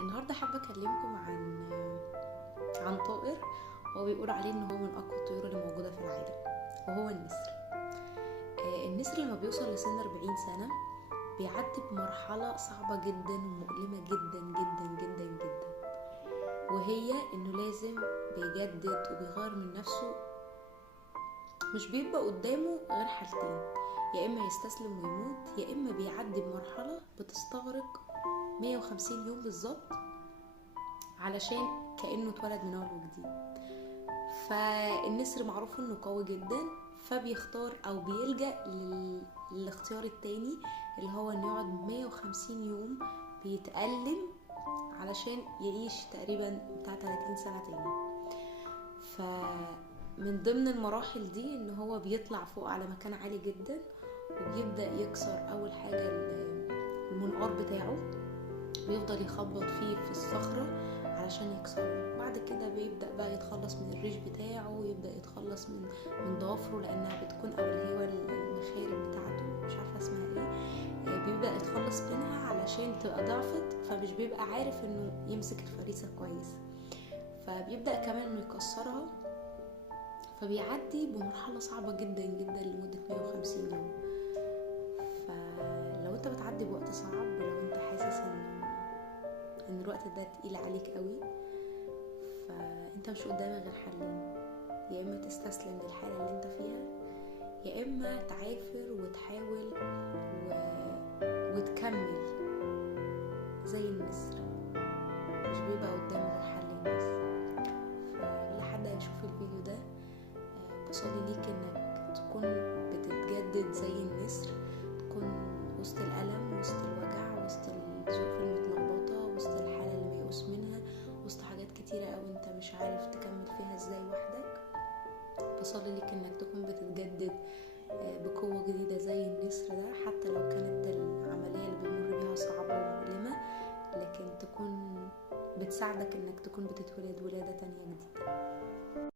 النهارده حابه اكلمكم عن طائر. هو بيقول عليه ان هو من اقوى الطيور اللي موجوده في العالم، وهو النسر. النسر لما بيوصل لسن 40 سنه بيعدي بمرحله صعبه جدا ومؤلمه جدا جدا جدا جدا، وهي انه لازم بيجدد وبيغير من نفسه. مش بيبقى قدامه غير حالتين: يا اما يستسلم ويموت، يا اما بيعدي بمرحله بتستغرق 150 يوم بالظبط علشان كأنه اتولد من اول وجديد. فالنسر معروف انه قوي جدا، فبيختار او بيلجأ للاختيار التاني اللي هو انه يقعد 150 يوم بيتألم علشان يعيش تقريبا بتاع 30 سنة تاني. فمن ضمن المراحل دي ان هو بيطلع فوق على مكان عالي جدا، وبيبدأ يكسر اول حاجة المنقار بتاعه، بيفضل يخبط فيه في الصخرة علشان يكسره. بعد كده بيبدأ بقى يتخلص من الريش بتاعه، ويبدأ يتخلص من ضوافره لأنها بتكون أو اللي هو المخارب بتاعته، مش عارفة اسمها ايه. بيبدأ يتخلص منها علشان تبقى ضعفت، فمش بيبقى عارف انه يمسك الفريسة كويس، فبيبدأ كمان انه يكسرها. فبيعدي بمرحلة صعبة جدا جدا لمدة 150 يوم. فلو انت بتعدي بوقت صعب، ولو انت حاسس ان الوقت ده تقيل عليك قوي، فانت مش قدامك غير حلين: يا اما تستسلم للحالة اللي انت فيها، يا اما تعافر وتحاول وتكمل زي النسر. مش بيبقى قدامك غير حلين بس. فلحد هيشوف الفيديو ده بصلي ليك انك تكون بتتجدد زي النسر، تكون وسط الألم، وسط الوجع، وسط الظروف المتلخبطة، وسط الحالة اللي ميؤوس منها، وسط حاجات كتيرة أوي انت مش عارف تكمل فيها ازاي وحدك. بصلي ليك انك تكون بتتجدد بقوة جديدة زي النسر ده، حتى لو كانت العملية اللي بيمر بيها صعبة ومؤلمة، لكن تكون بتساعدك انك تكون بتتولد ولادة تانية جديدة.